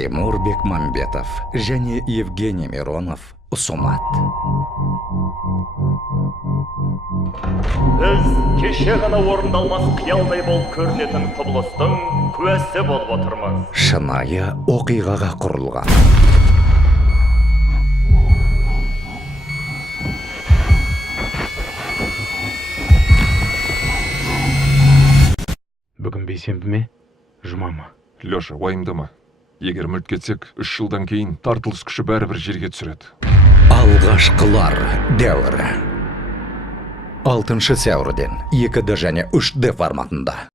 Тимур Бекмамбетов және Евгений Миронов ұсынады. Біз кеше ғана орындалмас қиялдай болып көрінетін құбылыстың куәсі болып отырмыз. Шынайы оқиғаға құрылған. Бүгін бейсенбі ме? Жұма ма? Леша, уайымдама. Егер мүлт кетсек, 3 жылдан кейін тартылыс күші бәрібір жерге түсіреді. Алғашқылар дәуірі. 6 сәуірден 2D және 3D форматында.